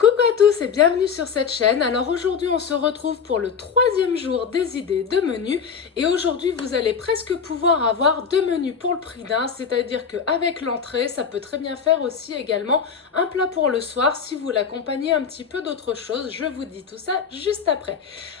Coucou à tous et bienvenue sur cette chaîne. Alors aujourd'hui on se retrouve pour le troisième jour des idées de menus et aujourd'hui vous allez presque pouvoir avoir deux menus pour le prix d'un, c'est-à-dire qu'avec l'entrée ça peut très bien faire aussi également un plat pour le soir si vous l'accompagnez un petit peu d'autre chose. Je vous dis tout ça juste après.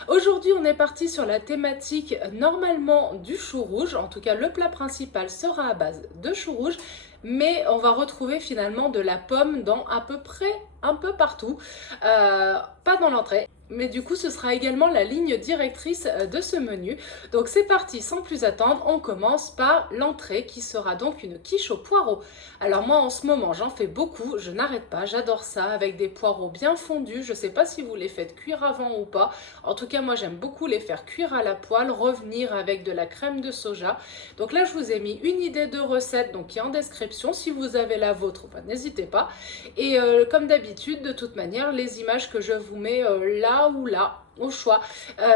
Aujourd'hui on est parti sur la thématique normalement du chou rouge, en tout cas le plat principal sera à base de chou rouge. Mais on va retrouver finalement de la pomme dans à peu près un peu partout, pas dans l'entrée. Mais du coup, ce sera également la ligne directrice de ce menu. Donc c'est parti, sans plus attendre, on commence par l'entrée qui sera donc une quiche au poireau. Alors moi en ce moment, j'en fais beaucoup, je n'arrête pas, j'adore ça, avec des poireaux bien fondus. Je ne sais pas si vous les faites cuire avant ou pas. En tout cas, moi j'aime beaucoup les faire cuire à la poêle, revenir avec de la crème de soja. Donc là, je vous ai mis une idée de recette donc qui est en description. Si vous avez la vôtre, n'hésitez pas. Et comme d'habitude, de toute manière, les images que je vous mets là ou là, au choix,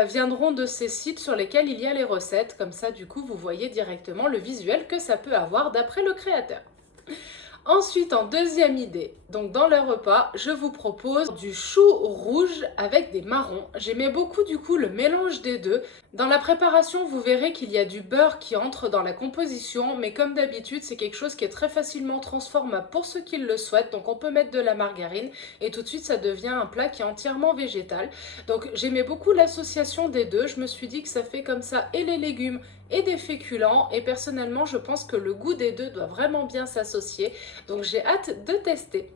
viendront de ces sites sur lesquels il y a les recettes. Comme ça, du coup, vous voyez directement le visuel que ça peut avoir d'après le créateur. Ensuite, en deuxième idée, donc dans le repas, je vous propose du chou rouge avec des marrons. J'aimais beaucoup du coup le mélange des deux. Dans la préparation, vous verrez qu'il y a du beurre qui entre dans la composition, mais comme d'habitude, c'est quelque chose qui est très facilement transformable pour ceux qui le souhaitent. Donc on peut mettre de la margarine et tout de suite, ça devient un plat qui est entièrement végétal. Donc j'aimais beaucoup l'association des deux. Je me suis dit que ça fait comme ça et les légumes et des féculents, et personnellement je pense que le goût des deux doit vraiment bien s'associer, donc j'ai hâte de tester.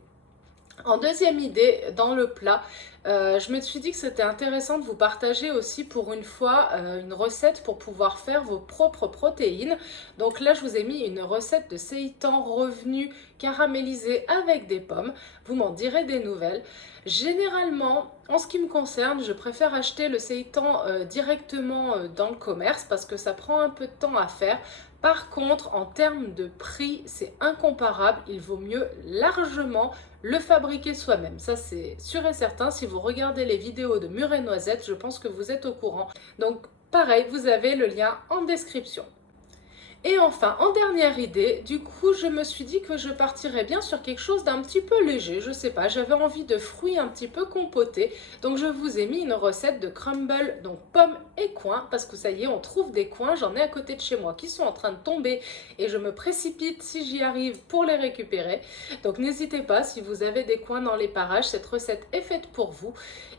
En deuxième idée dans le plat, je me suis dit que c'était intéressant de vous partager aussi pour une fois une recette pour pouvoir faire vos propres protéines. Donc là je vous ai mis une recette de seitan revenu caramélisé avec des pommes, vous m'en direz des nouvelles. Généralement, en ce qui me concerne, je préfère acheter le seitan directement dans le commerce parce que ça prend un peu de temps à faire. Par contre, en termes de prix, c'est incomparable. Il vaut mieux largement le fabriquer soi-même. Ça, c'est sûr et certain. Si vous regardez les vidéos de Mûres et Noisettes, je pense que vous êtes au courant. Donc, pareil, vous avez le lien en description. Et enfin, en dernière idée, du coup, je me suis dit que je partirais bien sur quelque chose d'un petit peu léger. Je sais pas, j'avais envie de fruits un petit peu compotés. Donc, je vous ai mis une recette de crumble, donc pommes et coins. Parce que ça y est, on trouve des coins. J'en ai à côté de chez moi qui sont en train de tomber. Et je me précipite si j'y arrive pour les récupérer. Donc, n'hésitez pas, si vous avez des coins dans les parages, cette recette est faite pour vous.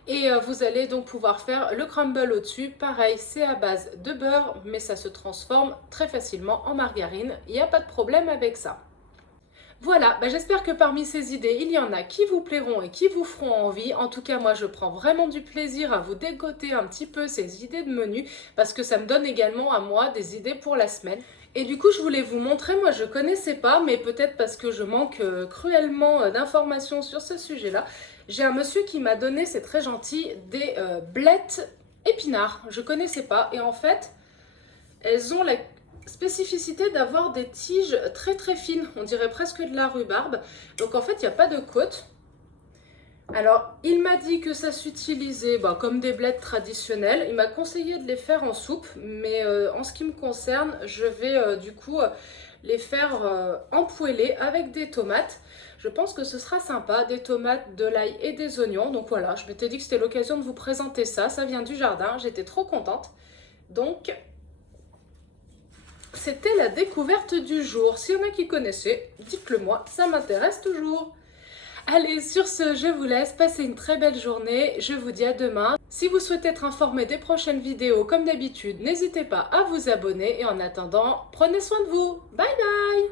Et vous allez donc pouvoir faire le crumble au-dessus. Pareil, c'est à base de beurre, mais ça se transforme très facilement en margarine, il n'y a pas de problème avec ça. Voilà, j'espère que parmi ces idées, il y en a qui vous plairont et qui vous feront envie. En tout cas, moi, je prends vraiment du plaisir à vous dégoter un petit peu ces idées de menu parce que ça me donne également à moi des idées pour la semaine. Et du coup, je voulais vous montrer, moi je connaissais pas, mais peut-être parce que je manque cruellement d'informations sur ce sujet-là. J'ai un monsieur qui m'a donné, c'est très gentil, des blettes épinards. Je connaissais pas et en fait, elles ont la spécificité d'avoir des tiges très très fines, on dirait presque de la rhubarbe. Donc en fait, il n'y a pas de côte. Alors, il m'a dit que ça s'utilisait comme des blettes traditionnelles. Il m'a conseillé de les faire en soupe, mais en ce qui me concerne, je vais du coup les faire empoêler avec des tomates. Je pense que ce sera sympa, des tomates, de l'ail et des oignons. Donc voilà, je m'étais dit que c'était l'occasion de vous présenter ça. Ça vient du jardin, j'étais trop contente. Donc, c'était la découverte du jour. S'il y en a qui connaissaient, dites-le moi, ça m'intéresse toujours. Allez, sur ce, je vous laisse, passez une très belle journée, je vous dis à demain. Si vous souhaitez être informé des prochaines vidéos, comme d'habitude, n'hésitez pas à vous abonner et en attendant, prenez soin de vous. Bye bye!